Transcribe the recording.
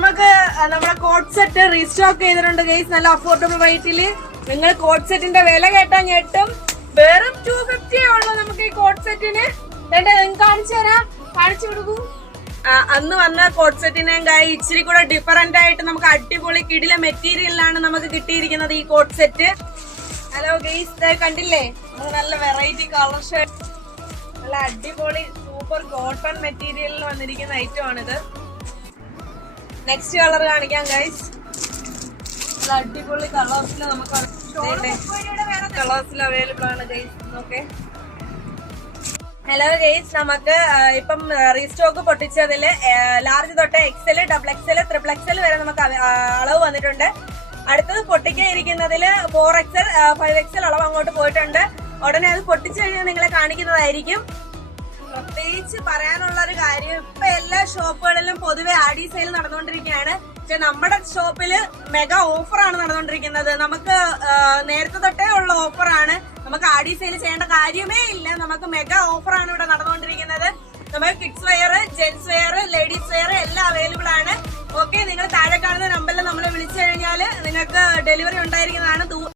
നമുക്ക് നമ്മുടെ coat set restock ചെയ്തിട്ടുണ്ട് ഗൈസ്, നല്ല അഫോർഡബിൾ റേറ്റില്. നിങ്ങൾ കോട്ട് സെറ്റിന്റെ വില കേട്ടാ ഞെട്ടും. വെറും 250 ഉള്ളൂ നമുക്ക് ഈ കോട്ട് സെറ്റിന്. നിങ്ങൾക്ക് കാണിച്ചു തരാം, കാണിച്ചു കൊടുക്കൂ. അന്ന് വന്ന കോട്ട് സെറ്റിനെങ്കായി ഇച്ചിരി കൂടെ ഡിഫറന്റ് ആയിട്ട് നമുക്ക് അടിപൊളി കിടില മെറ്റീരിയലിലാണ് നമുക്ക് കിട്ടിയിരിക്കുന്നത് ഈ കോട്ട് സെറ്റ്. ഹലോ ഗൈസ്, കണ്ടില്ലേ നമുക്ക് നല്ല വെറൈറ്റി കളർ ഷർട്ട്, നല്ല അടിപൊളി സൂപ്പർ കോട്ടൺ മെറ്റീരിയലിൽ വന്നിരിക്കുന്ന ഐറ്റം ആണിത്. നെക്സ്റ്റ് കളർ കാണിക്കാം ഗൈസ്. നല്ല അടിപൊളി കളേഴ്സിൽ നമുക്ക് കളേഴ്സിൽ അവൈലബിൾ ആണ് ഗൈസ്. ഓക്കെ, ഹലോ ഗൈസ്, നമുക്ക് ഇപ്പം റീസ്റ്റോക്ക് പൊട്ടിച്ചതില് ലാർജ് തൊട്ട് XL, XXL, XXL വരെ നമുക്ക് അളവ് വന്നിട്ടുണ്ട്. അടുത്തത് പൊട്ടിക്കാതിരിക്കുന്നതില് 4XL, 5XL അളവ് അങ്ങോട്ട് പോയിട്ടുണ്ട്. ഉടനെ അത് പൊട്ടിച്ചു കഴിഞ്ഞാൽ നിങ്ങളെ കാണിക്കുന്നതായിരിക്കും. പ്രത്യേകിച്ച് പറയാനുള്ള ഒരു കാര്യം, ഇപ്പൊ എല്ലാ ഷോപ്പുകളിലും പൊതുവെ ആഡി സെയിൽ നടന്നുകൊണ്ടിരിക്കുകയാണ്. പക്ഷെ നമ്മുടെ ഷോപ്പില് മെഗാ ഓഫറാണ് നടന്നുകൊണ്ടിരിക്കുന്നത്. നമുക്ക് നേരത്തെ തൊട്ടേ ഉള്ള ഓഫറാണ്. നമുക്ക് ആഡി സെയിൽ ചെയ്യേണ്ട കാര്യമേ ഇല്ല. നമുക്ക് മെഗാ ഓഫറാണ് ഇവിടെ നടന്നുകൊണ്ടിരിക്കുന്നത്. നമുക്ക് kids wear, gents wear, ladies wear എല്ലാം അവൈലബിൾ ആണ്. ഓക്കെ, നിങ്ങൾ താഴെ കാണുന്ന നമ്പറിൽ നമ്മളെ വിളിച്ചു കഴിഞ്ഞാൽ നിങ്ങൾക്ക് ഡെലിവറി ഉണ്ടായിരിക്കുന്നതാണ്.